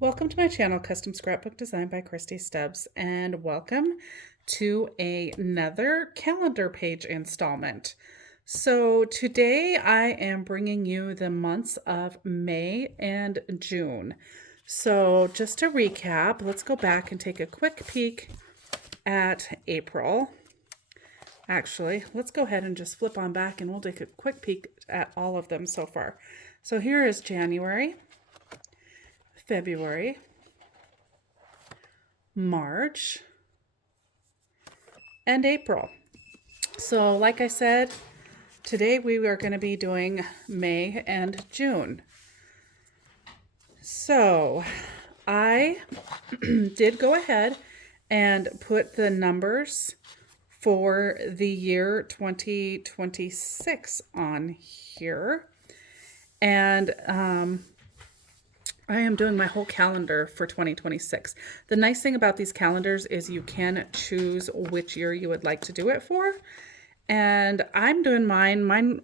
Welcome to my channel, Custom Scrapbook Design by Christy Stubbs, and welcome to another calendar page installment. So today I am bringing you the months of May and June. So just to recap, let's go back and take a quick peek at April. Actually, let's go ahead and just flip on back and we'll take a quick peek at all of them so far. So here is January, February, March, and April. So like I said, today we are going to be doing May and June. So I did go ahead and put the numbers for the year 2026 on here. And I am doing my whole calendar for 2026. The nice thing about these calendars is you can choose which year you would like to do it for. And I'm doing mine. Mine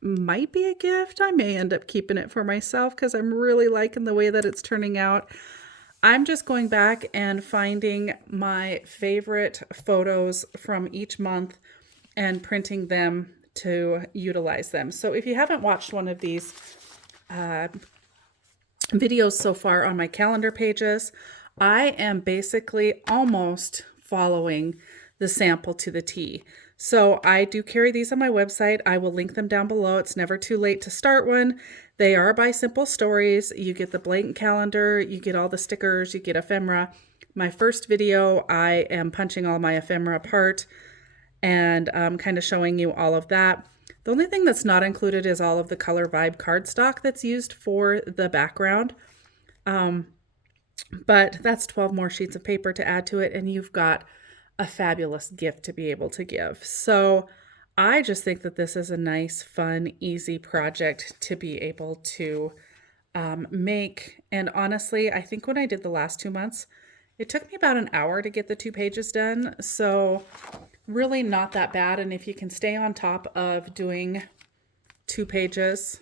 might be a gift. I may end up keeping it for myself because I'm really liking the way that it's turning out. I'm just going back and finding my favorite photos from each month and printing them to utilize them. So if you haven't watched one of these videos so far on my calendar pages, I am basically almost following the sample to the T. So I do carry these on my website. I will link them down below. It's never too late to start one. They are by Simple Stories. You get the blank calendar, you get all the stickers, you get ephemera. My first video, I am punching all my ephemera apart and kind of showing you all of that. The only thing that's not included is all of the Color Vibe cardstock that's used for the background. But that's 12 more sheets of paper to add to it, and you've got a fabulous gift to be able to give. So I just think that this is a nice, fun, easy project to be able to make. And honestly, I think when I did the last 2 months, it took me about an hour to get the 2 pages done. So really not that bad. And if you can stay on top of doing 2 pages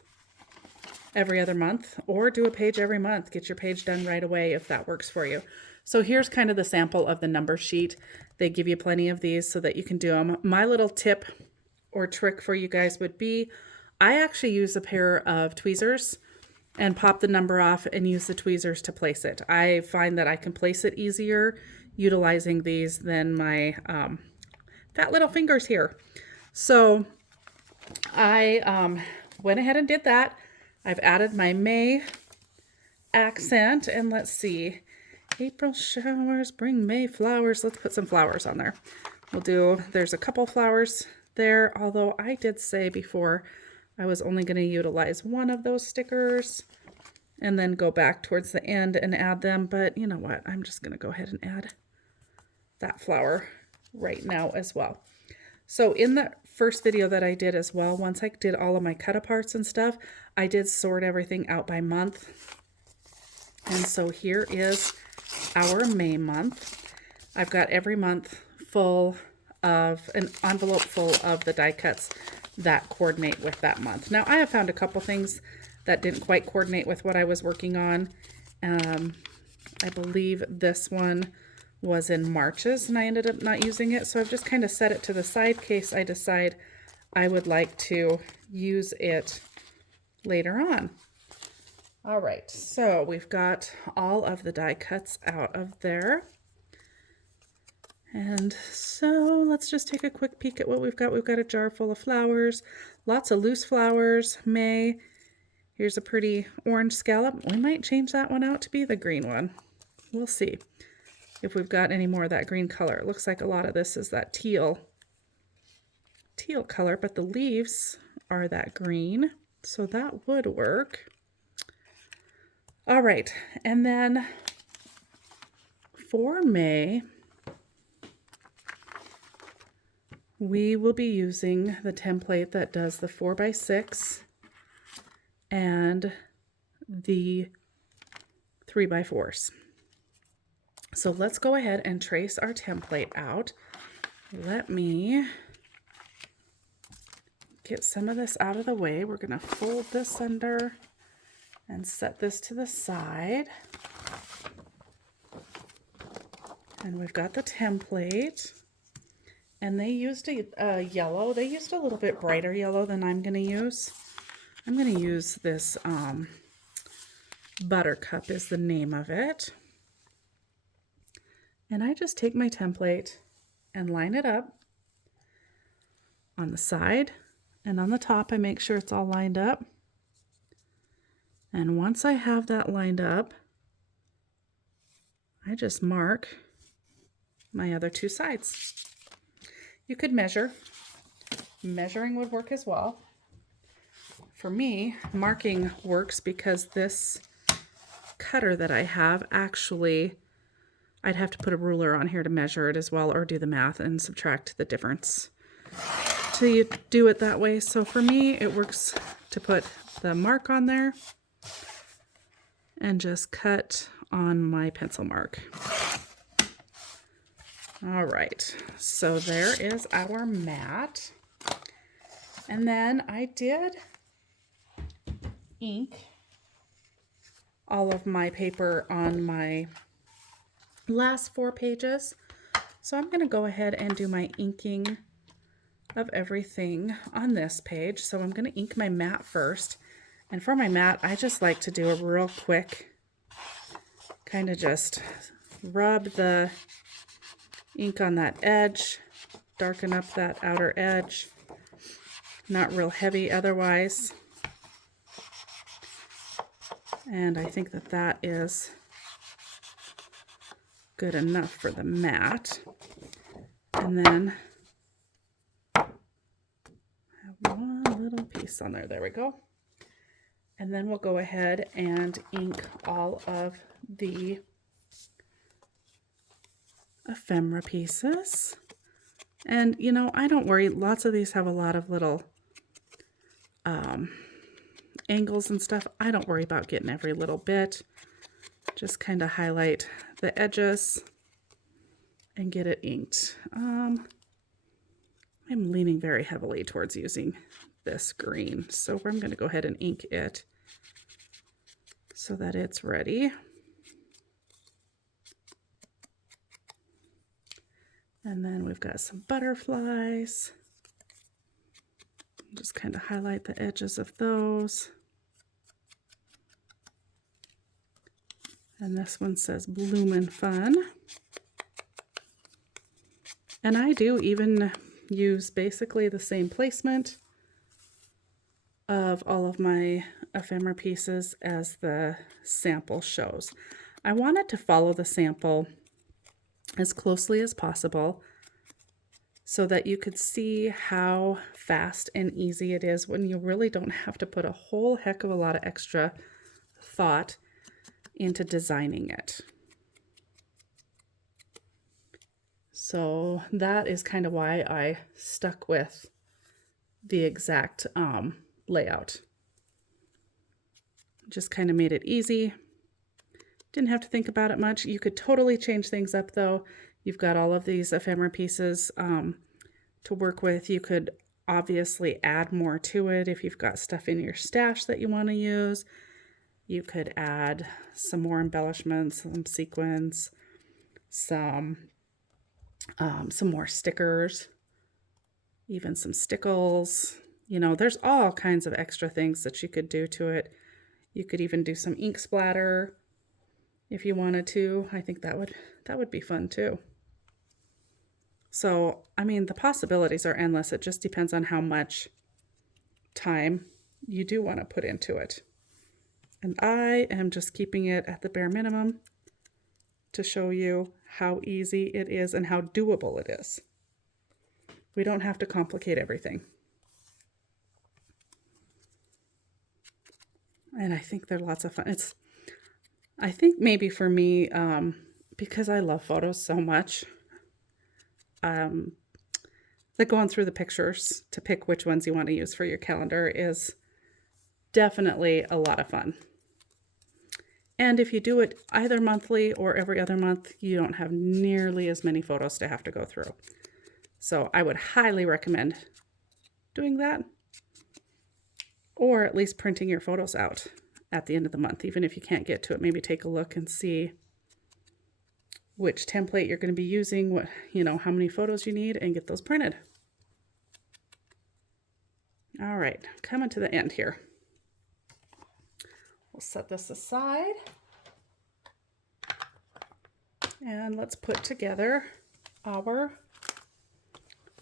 every other month or do a page every month, get your page done right away if that works for you. So here's kind of the sample of the number sheet. They give you plenty of these so that you can do them. My little tip or trick for you guys would be, I actually use a pair of tweezers and pop the number off and use the tweezers to place it. I find that I can place it easier utilizing these than my fat little fingers here. So I went ahead and did that. I've added my May accent, and let's see. April showers bring May flowers. Let's put some flowers on there. There's a couple flowers there, although I did say before I was only going to utilize one of those stickers and then go back towards the end and add them. But you know what? I'm just going to go ahead and add that flower right now as well. So in the first video that I did as well, once I did all of my cut aparts and stuff, I did sort everything out by month. And so here is our May month. I've got every month full of an envelope full of the die cuts that coordinate with that month. Now I have found a couple things that didn't quite coordinate with what I was working on. I believe this one was in March's and I ended up not using it. So I've just kind of set it to the side in case I decide I would like to use it later on. All right, so we've got all of the die cuts out of there. And so let's just take a quick peek at what we've got. We've got a jar full of flowers, lots of loose flowers, May. Here's a pretty orange scallop. We might change that one out to be the green one. We'll see if we've got any more of that green color. It looks like a lot of this is that teal color, but the leaves are that green, so that would work. All right, and then for May, we will be using the template that does the 4x6 and the 3x4s. So let's go ahead and trace our template out. Let me get some of this out of the way. We're going to fold this under and set this to the side. And we've got the template. And they used a yellow. They used a little bit brighter yellow than I'm going to use. I'm going to use this Buttercup is the name of it. And I just take my template and line it up on the side and on the top. I make sure it's all lined up. And once I have that lined up, I just mark my other two sides. You could measure. Measuring would work as well. For me, marking works because this cutter that I have, actually, I'd have to put a ruler on here to measure it as well, or do the math and subtract the difference to do it that way. So for me, it works to put the mark on there and just cut on my pencil mark. All right, so there is our mat. And then I did ink all of my paper on my last 4 pages. So I'm going to go ahead and do my inking of everything on this page. So I'm going to ink my mat first. And for my mat, I just like to do a real quick, kind of just rub the ink on that edge, darken up that outer edge. Not real heavy otherwise. And I think that that is good enough for the mat. And then I have one little piece on there. There we go. And then we'll go ahead and ink all of the ephemera pieces. And you know, I don't worry, lots of these have a lot of little angles and stuff. I don't worry about getting every little bit. Just kind of highlight the edges and get it inked. I'm leaning very heavily towards using this green, so I'm going to go ahead and ink it so that it's ready. And then we've got some butterflies. Just kind of highlight the edges of those. And this one says Bloomin' Fun. And I do even use basically the same placement of all of my ephemera pieces as the sample shows. I wanted to follow the sample as closely as possible so that you could see how fast and easy it is when you really don't have to put a whole heck of a lot of extra thought into designing it. So that is kind of why I stuck with the exact layout. Just kind of made it easy. Didn't have to think about it much. You could totally change things up though. You've got all of these ephemera pieces to work with. You could obviously add more to it if you've got stuff in your stash that you want to use. You could add some more embellishments, some sequins, some more stickers, even some stickles. You know, there's all kinds of extra things that you could do to it. You could even do some ink splatter if you wanted to. I think that would be fun too. So, I mean, the possibilities are endless. It just depends on how much time you do want to put into it. And I am just keeping it at the bare minimum to show you how easy it is and how doable it is. We don't have to complicate everything. And I think they're lots of fun. I think maybe for me, because I love photos so much, that going through the pictures to pick which ones you want to use for your calendar is definitely a lot of fun. And if you do it either monthly or every other month, you don't have nearly as many photos to have to go through. So I would highly recommend doing that, or at least printing your photos out at the end of the month. Even if you can't get to it, maybe take a look and see which template you're going to be using, what, you know, how many photos you need, and get those printed. All right, coming to the end here. We'll set this aside. And let's put together our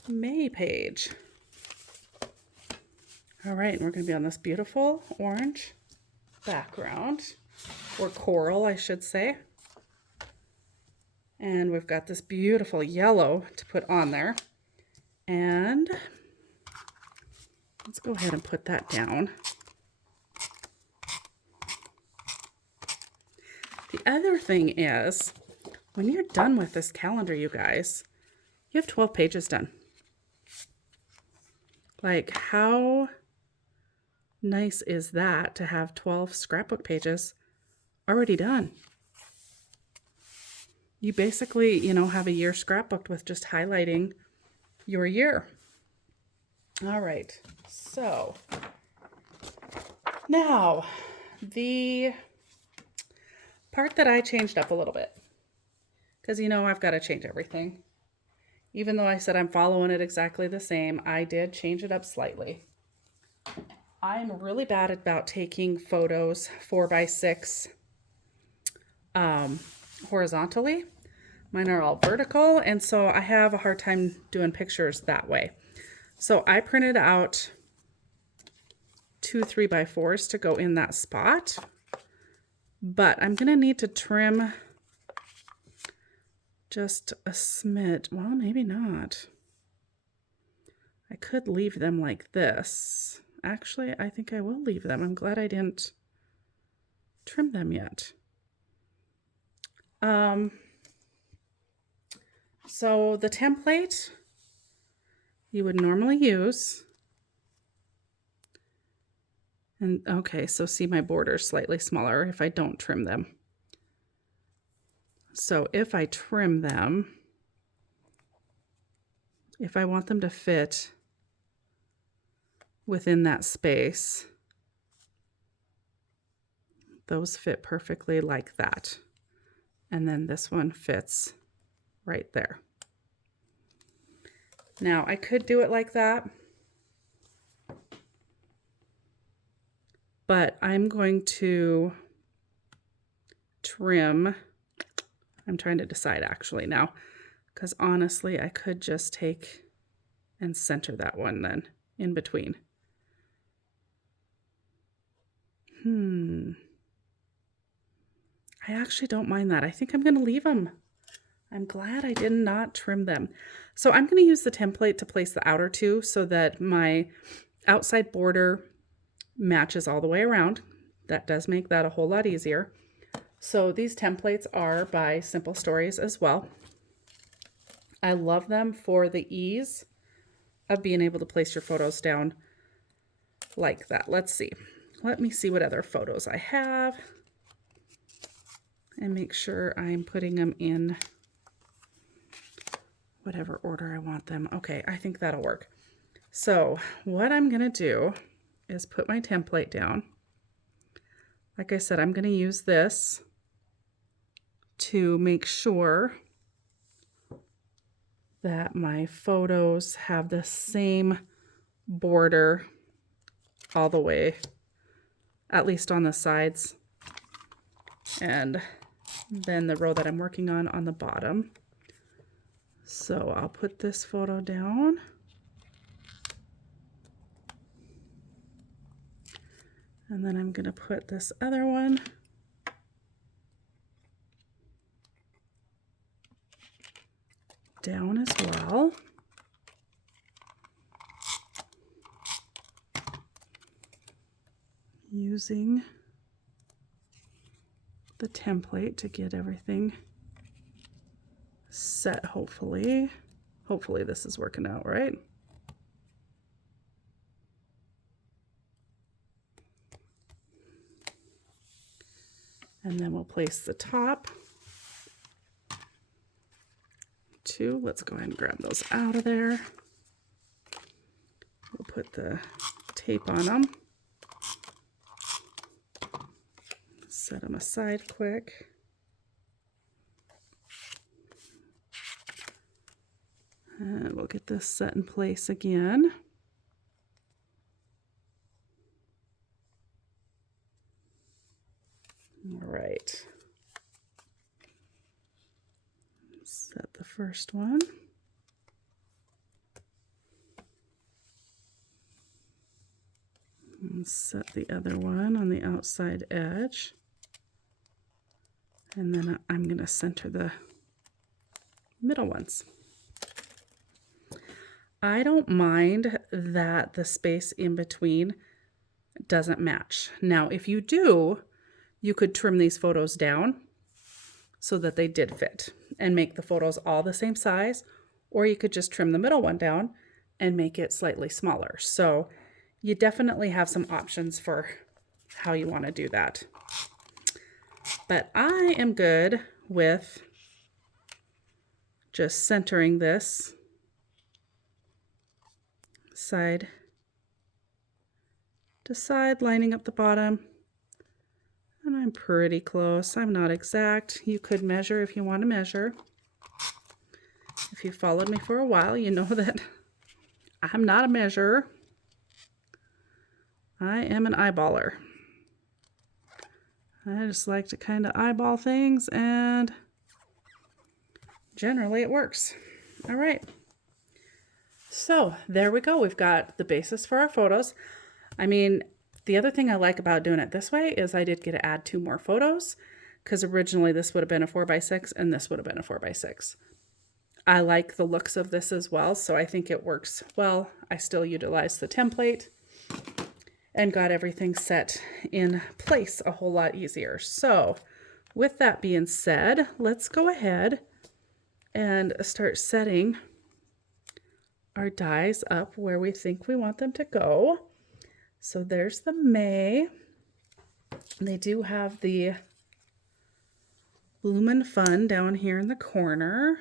May page. All right, and we're going to be on this beautiful orange background, or coral, I should say. And we've got this beautiful yellow to put on there. And let's go ahead and put that down. The other thing is, when you're done with this calendar, you guys, you have 12 pages done. Like, how nice is that to have 12 scrapbook pages already done? You basically, you know, have a year scrapbooked with just highlighting your year. All right, so now the part that I changed up a little bit, because, you know, I've got to change everything. Even though I said I'm following it exactly the same, I did change it up slightly. I'm really bad about taking photos 4x6 horizontally. Mine are all vertical, and so I have a hard time doing pictures that way. So I printed out 2 3x4s to go in that spot, but I'm gonna need to trim just a smidge. Well, maybe not. I could leave them like this. Actually, I think I will leave them. I'm glad I didn't trim them yet. So the template you would normally use, and okay, so see my borders slightly smaller if I don't trim them. So if I trim them, if I want them to fit within that space, those fit perfectly like that. And then this one fits right there. Now I could do it like that, but I'm going to trim. I'm trying to decide actually now, because honestly, I could just take and center that one then in between. I actually don't mind that. I think I'm going to leave them. I'm glad I did not trim them. So I'm going to use the template to place the outer two so that my outside border matches all the way around. That does make that a whole lot easier. So these templates are by Simple Stories as well. I love them for the ease of being able to place your photos down like that. Let's see. Let me see what other photos I have and make sure I'm putting them in whatever order I want them. Okay, I think that'll work. So what I'm going to do is put my template down. Like I said, I'm going to use this to make sure that my photos have the same border all the way, at least on the sides, and then the row that I'm working on the bottom. So I'll put this photo down. And then I'm going to put this other one down as well. Using the template to get everything set, hopefully. Hopefully this is working out right. And then we'll place the top two. Let's go ahead and grab those out of there. We'll put the tape on them. Set them aside quick. And we'll get this set in place again. All right. Set the first one. And set the other one on the outside edge. And then I'm going to center the middle ones. I don't mind that the space in between doesn't match. Now, if you do, you could trim these photos down so that they did fit and make the photos all the same size, or you could just trim the middle one down and make it slightly smaller. So you definitely have some options for how you want to do that. But I am good with just centering this side to side, lining up the bottom. And I'm pretty close. I'm not exact. You could measure if you want to measure. If you followed me for a while, you know that I'm not a measurer. I am an eyeballer. I just like to kind of eyeball things, and generally it works. All right. So there we go. We've got the basis for our photos. I mean, the other thing I like about doing it this way is I did get to add 2 more photos, because originally this would have been a 4x6 and this would have been a 4x6. I like the looks of this as well, so I think it works well. I still utilized the template and got everything set in place a whole lot easier. So with that being said, let's go ahead and start setting our dies up where we think we want them to go. So there's the May. They do have the Bloomin' Fun down here in the corner,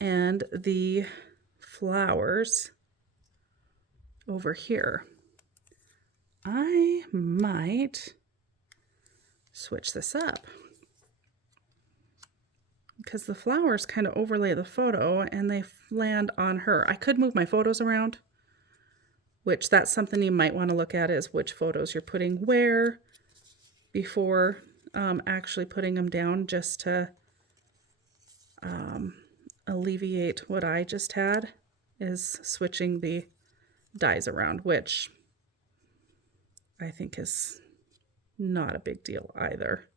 and the flowers over here. I might switch this up because the flowers kind of overlay the photo and they land on her. I could move my photos around, which that's something you might want to look at, is which photos you're putting where before actually putting them down, just to alleviate what I just had, is switching the dies around, which I think is not a big deal either.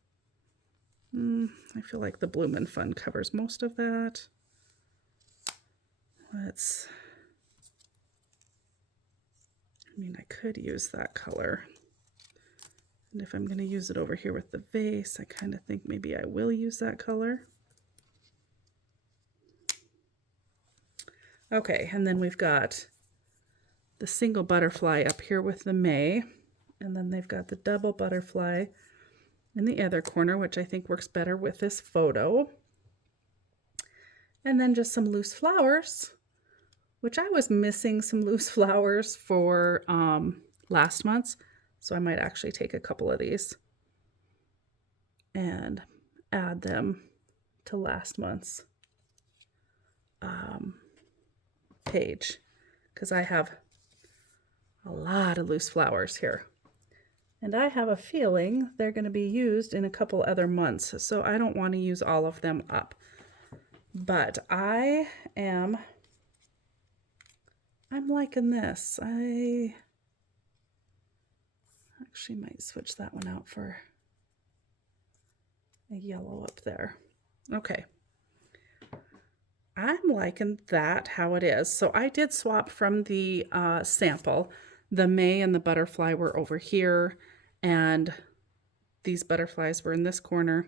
I feel like the Bloomin' Fun covers most of that. I mean, I could use that color. And if I'm going to use it over here with the vase, I kind of think maybe I will use that color. Okay, and then we've got the single butterfly up here with the May, and then they've got the double butterfly in the other corner, which I think works better with this photo. And then just some loose flowers, which I was missing some loose flowers for last month's, so I might actually take a couple of these and add them to last month's page, because I have a lot of loose flowers here. And I have a feeling they're going to be used in a couple other months, so I don't want to use all of them up. But I'm liking this. I actually might switch that one out for a yellow up there. Okay. I'm liking that how it is. So I did swap from the sample. The May and the butterfly were over here, and these butterflies were in this corner.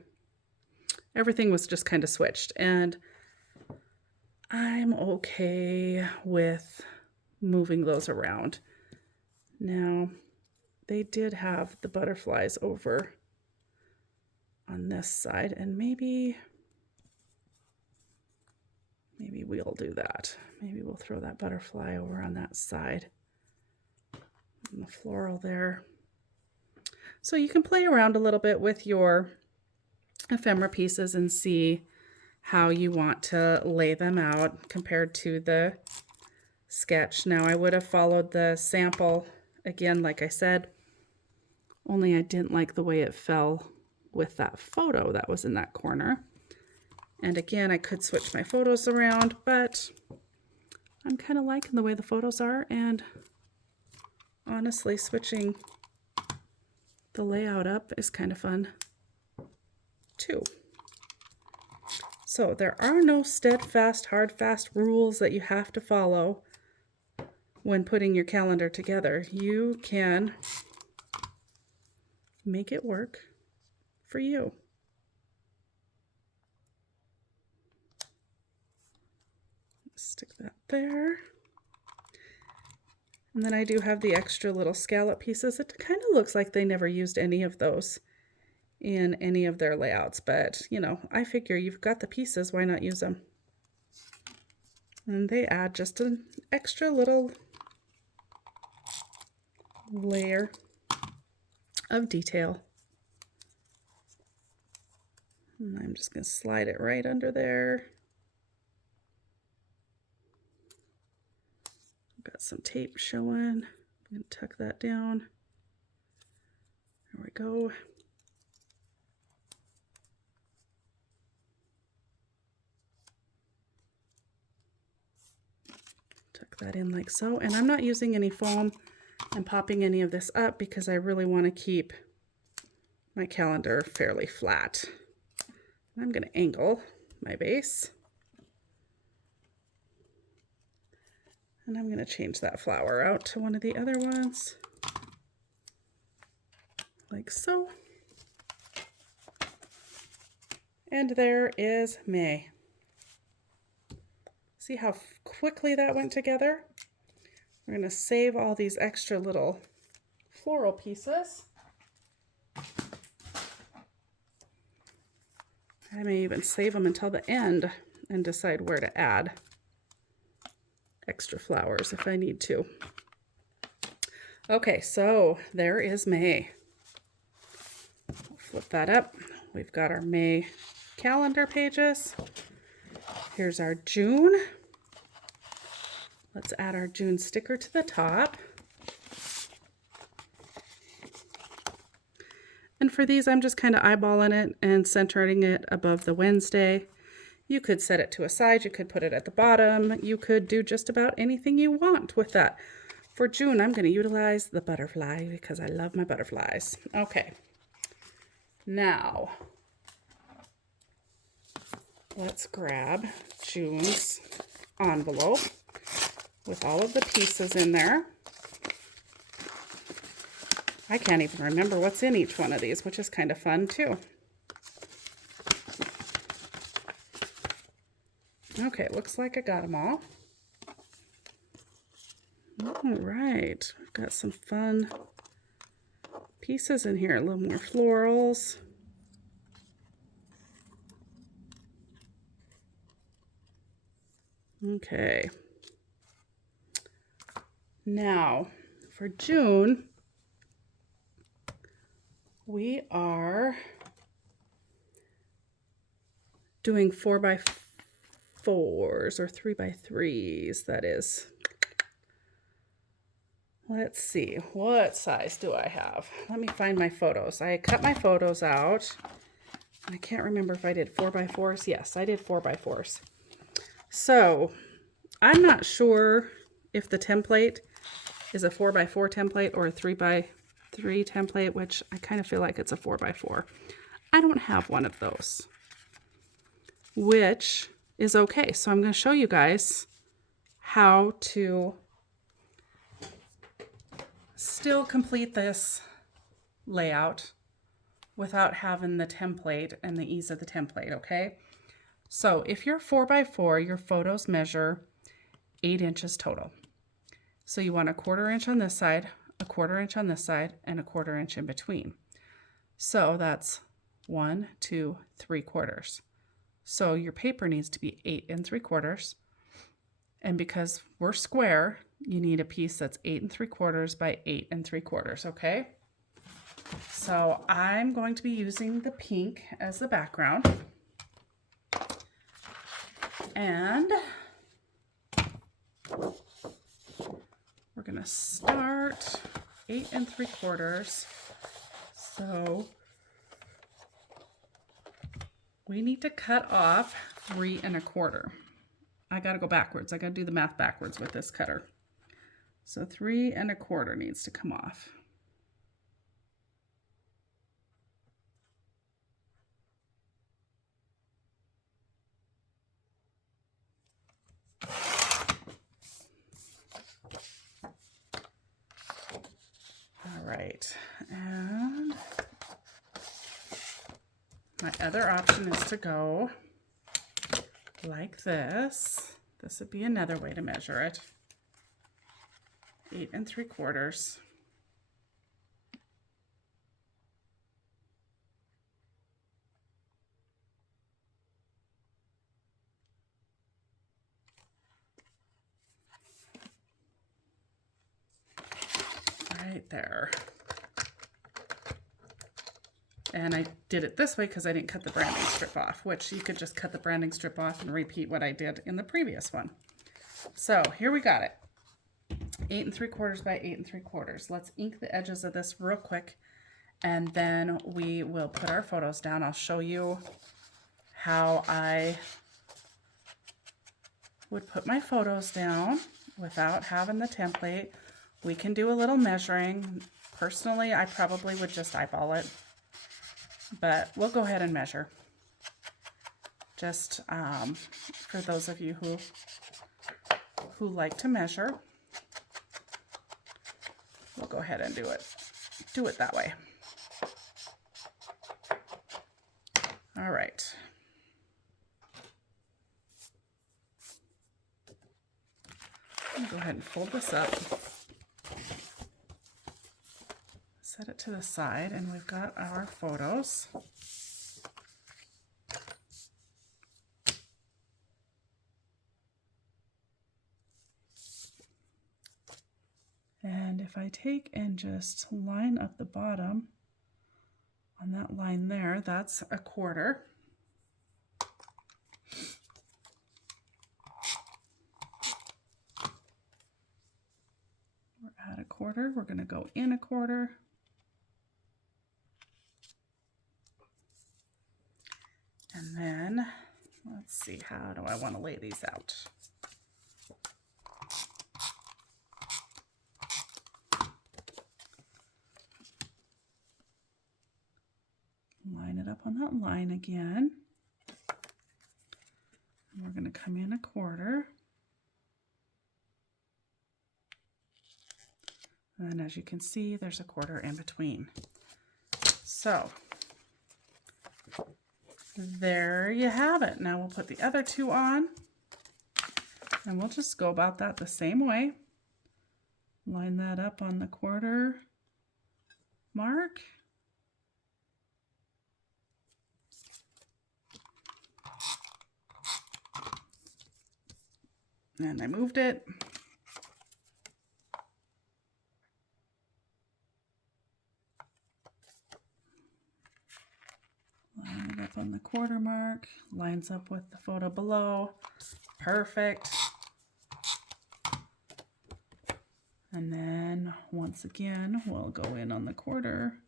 Everything was just kind of switched, and I'm okay with moving those around. Now, they did have the butterflies over on this side, and maybe we'll do that. Maybe we'll throw that butterfly over on that side. And the floral there. So you can play around a little bit with your ephemera pieces and see how you want to lay them out compared to the sketch. Now I would have followed the sample again, like I said, only I didn't like the way it fell with that photo that was in that corner. And again, I could switch my photos around, but I'm kind of liking the way the photos are, and honestly, switching the layout up is kind of fun too. So there are no steadfast, hard, fast rules that you have to follow when putting your calendar together. You can make it work for you. Stick that there. And then I do have the extra little scallop pieces. It kind of looks like they never used any of those in any of their layouts, but you know, I figure you've got the pieces, why not use them? And they add just an extra little layer of detail. And I'm just going to slide it right under there. Got some tape showing. I'm going to tuck that down. There we go. Tuck that in like so. And I'm not using any foam. I'm popping any of this up because I really want to keep my calendar fairly flat. I'm going to angle my base. And I'm going to change that flower out to one of the other ones, like so. And there is May. See how quickly that went together? We're going to save all these extra little floral pieces. I may even save them until the end and decide where to add extra flowers if I need to. Okay, so there is May. Flip that up. We've got our May calendar pages. Here's our June. Let's add our June sticker to the top. And for these, I'm just kind of eyeballing it and centering it above the Wednesday. You could set it to a side, you could put it at the bottom, you could do just about anything you want with that. For June, I'm going to utilize the butterfly because I love my butterflies. Okay, now let's grab June's envelope with all of the pieces in there. I can't even remember what's in each one of these, which is kind of fun too. Okay, looks like I got them all. All right, we've got some fun pieces in here, a little more florals. Okay. Now, for June, we are doing 4x4s or 3x3s, that is. Let's see, what size do I have? Let me find my photos. I cut my photos out. I can't remember if I did 4x4s. Yes, I did 4x4s. So I'm not sure if the template is a 4x4 template or a 3x3 template, which I kind of feel like it's a 4x4. I don't have one of those, which is okay. So I'm going to show you guys how to still complete this layout without having the template and the ease of the template, okay? So if you're 4x4, your photos measure 8 inches total. So you want a 1/4 inch on this side, a 1/4 inch on this side, and a 1/4 inch in between. So that's 1, 2, 3/4. So your paper needs to be 8 3/4. And because we're square, you need a piece that's 8 3/4 by 8 3/4, okay? So I'm going to be using the pink as the background. And we're gonna start 8 3/4. So we need to cut off 3 1/4. I gotta go backwards. I gotta do the math backwards with this cutter. So 3 1/4 needs to come off. All right, and my other option is to go like this. This would be another way to measure it. 8 3/4. Right there. And I did it this way because I didn't cut the branding strip off, which you could just cut the branding strip off and repeat what I did in the previous one. So here we got it. 8 3/4 by 8 3/4. Let's ink the edges of this real quick, and then we will put our photos down. I'll show you how I would put my photos down without having the template. We can do a little measuring. Personally, I probably would just eyeball it, but we'll go ahead and measure. Just for those of you who like to measure, we'll go ahead and do it that way. All right. I'm gonna go ahead and fold this up. Set it to the side, and we've got our photos. And if I take and just line up the bottom on that line there, that's 1/4. We're at 1/4. We're going to go in 1/4. And then, let's see, how do I want to lay these out? Line it up on that line again. And we're going to come in 1/4. And as you can see, there's 1/4 in between. So there you have it. Now we'll put the other 2 on, and we'll just go about that the same way. Line that up on the 1/4 mark. And I moved it. Line it up on the 1/4 mark, lines up with the photo below. Perfect. And then once again, we'll go in on the 1/4.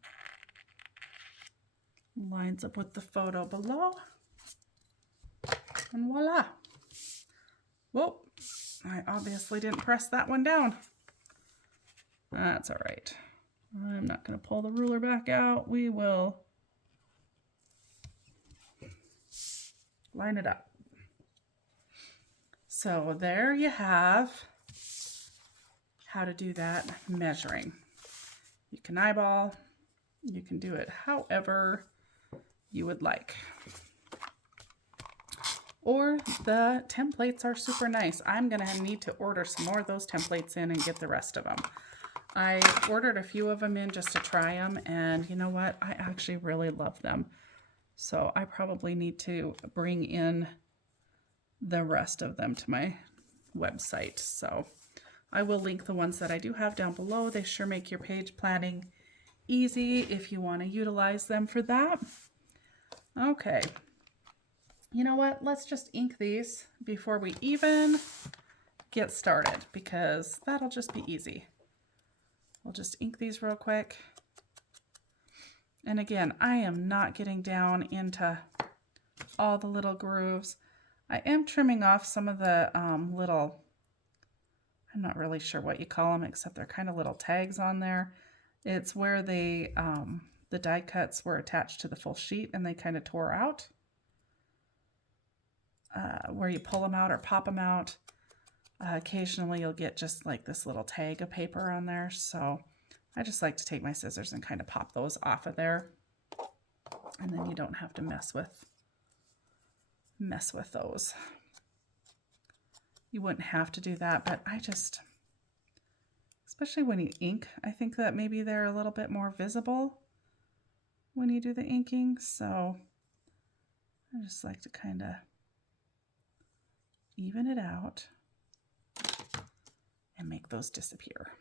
Lines up with the photo below. And voila. Whoa, I obviously didn't press that one down. That's all right. I'm not going to pull the ruler back out. We will line it up. So there you have how to do that measuring. You can eyeball, you can do it however you would like. Or the templates are super nice. I'm gonna need to order some more of those templates in and get the rest of them. I ordered a few of them in just to try them, and you know what? I actually really love them. So I probably need to bring in the rest of them to my website. So I will link the ones that I do have down below. They sure make your page planning easy if you want to utilize them for that. Okay. You know what? Let's just ink these before we even get started, because that'll just be easy. We'll just ink these real quick. And again, I am not getting down into all the little grooves. I am trimming off some of the little, I'm not really sure what you call them, except they're kind of little tags on there. It's where they, the die cuts were attached to the full sheet and they kind of tore out. Where you pull them out or pop them out. Occasionally you'll get just like this little tag of paper on there. So I just like to take my scissors and kind of pop those off of there. And then you don't have to mess with those. You wouldn't have to do that, but I just, especially when you ink, I think that maybe they're a little bit more visible when you do the inking. So I just like to kind of even it out and make those disappear.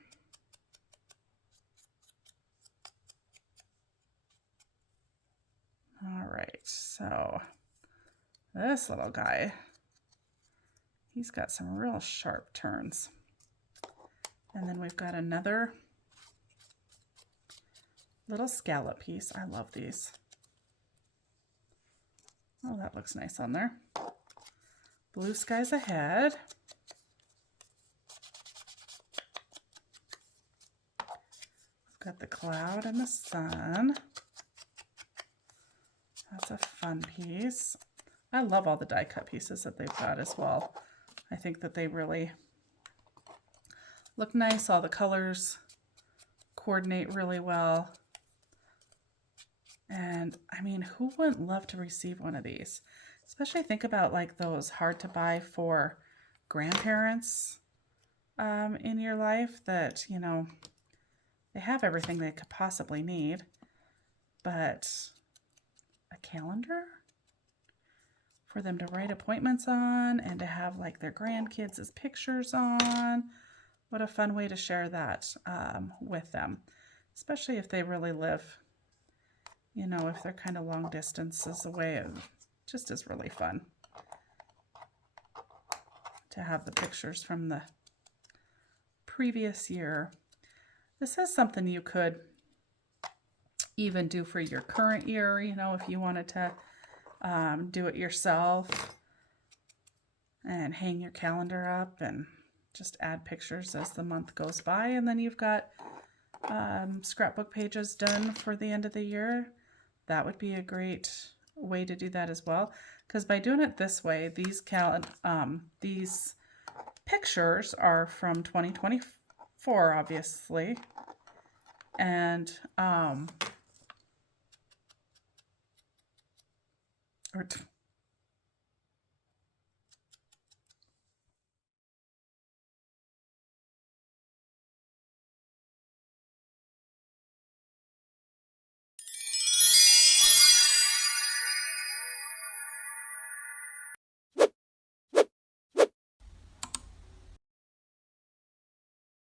All right, so this little guy, he's got some real sharp turns. And then we've got another little scallop piece. I love these. Oh, that looks nice on there. Blue skies ahead. We've got the cloud and the sun. That's a fun piece. I love all the die cut pieces that they've got as well. I think that they really look nice. All the colors coordinate really well. And I mean, who wouldn't love to receive one of these? Especially think about like those hard to buy for grandparents in your life that, you know, they have everything they could possibly need, but a calendar for them to write appointments on and to have like their grandkids as pictures on. What a fun way to share that with them, especially if they really live, you know, if they're kind of long distances away. It just is really fun to have the pictures from the previous year. This is something you could even do for your current year, you know, if you wanted to do it yourself and hang your calendar up and just add pictures as the month goes by. And then you've got scrapbook pages done for the end of the year. That would be a great way to do that as well, because by doing it this way, these pictures are from 2024, obviously, and or